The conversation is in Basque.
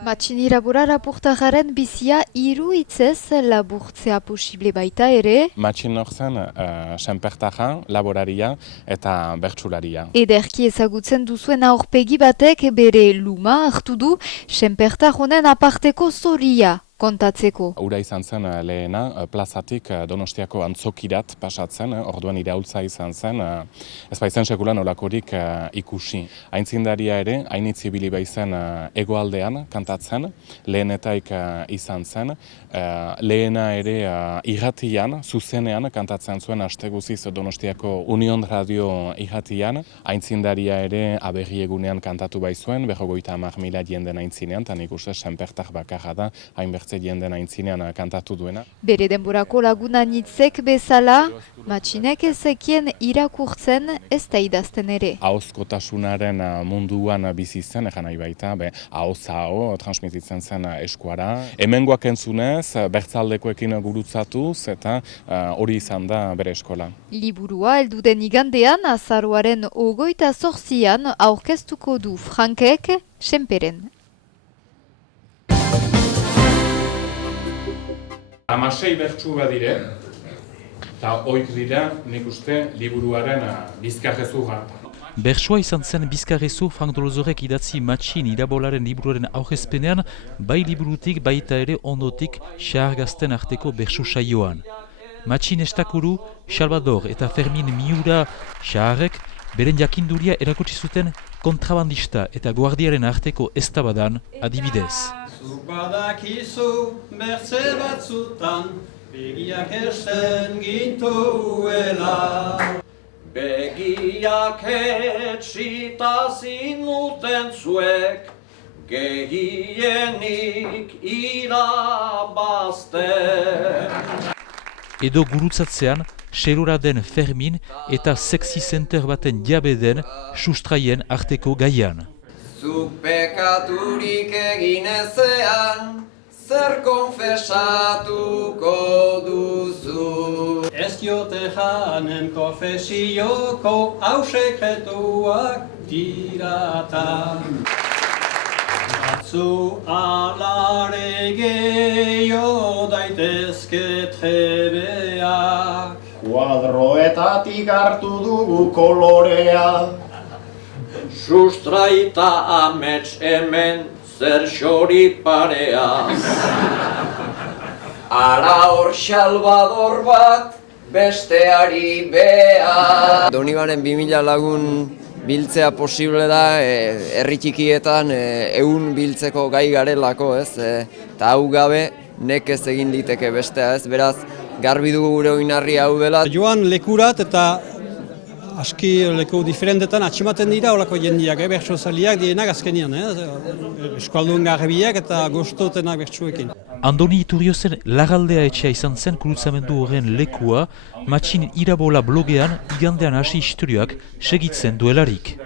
Matxinira bora rapurtajaren bizia hiru hitzez laburtzea posible baita ere. Matxin hor zen, senpertaja, laboraria eta bertsularia. Ederki ezagutzen duzuen aurpegi batek bere luma hartu du senpertaj honen aparteko zoria kontatzeko. Ura izan zen lehena, plazatik Donostiako antzokirat pasatzen, orduan iraultza izan zen, ez baizen sekulan olakorik ikusi. Aintzindaria ere, hainitz ibili baizen hegoaldean kantatzen, lehenetaik izan zen, lehena ere irratian, zuzenean kantatzen zuen aste guziz Donostiako Union Radio irratian, aintzindaria ere aberri egunean kantatu baizuen, 50.000 jenden aintzinean, eta nik uste senpertaj bakarra da, hainbertze jenden aintzinean kantatu duena. Bere denborako laguna nitzek bezala, matxinek ezekien irakurtzen ez da idazten ere. Ahozkotasunaren munduan bizi zen, egan nahi baita, ahoz-aho transmititzen zen eskuara. Hemengoak entzunez, bertzaldekoekin gurutzatuz, eta hori izan da bere eskola. Liburua helduden igandean, azaroaren 28an aurkeztuko du Frankek Senperen. 16 bertsu badire, eta oik dira nik uste liburuaren bizkarrezurra. Bertsua izan zen Bizkarrezur Frank Dolozorek idatzi Matxin irabolaren liburuaren aurkezpenean, bai liburutik baita ere ondotik xahar gazten arteko bertsu saioan. Matxin estakuru, Salvador eta Fermin Miura xaharrek beren jakinduria erakutsi zuten kontrabandista eta guardiaren arteko eztabadan adibidez. Zuk badakizu bertze batzutan begiak esten gintuela. Begiak etxita zinuten zuek gehienik irabazten. Edo gurutzatzean, xerora den Fermin eta sexy center baten jabe den sustraien arteko gaian. Zuk pekaturik egin ezean, zer konfesatuko duzu. Ez diote janen konfesioko hau sekretuak dirata. Batzu alare gehiago daitezke trebeak. Kuadroetatik hartu dugu kolorea. Sustraita amets hemen zer xori parea. Ara hor Salvador bat, besteari bea. Donibaren 2000 lagun biltzea posible da, herri txikietan 100 biltzeko gai garelako, ez? Eta hau gabe nekez egin liteke bestea, ez? Beraz, garbi dugu gure oinarri hau dela. Joan lekurat eta aski leku diferentetan atximaten dira olako jendiak, bertsozaliak dienak azkenian, eskualdun garbiak eta gostotenak bertsuekin. Andoni Iturriozen Larraldea etxea izan zen kurutzamendu horren lekua, Matxin irabola blogean igandean hasi istorioak segitzen duelarik.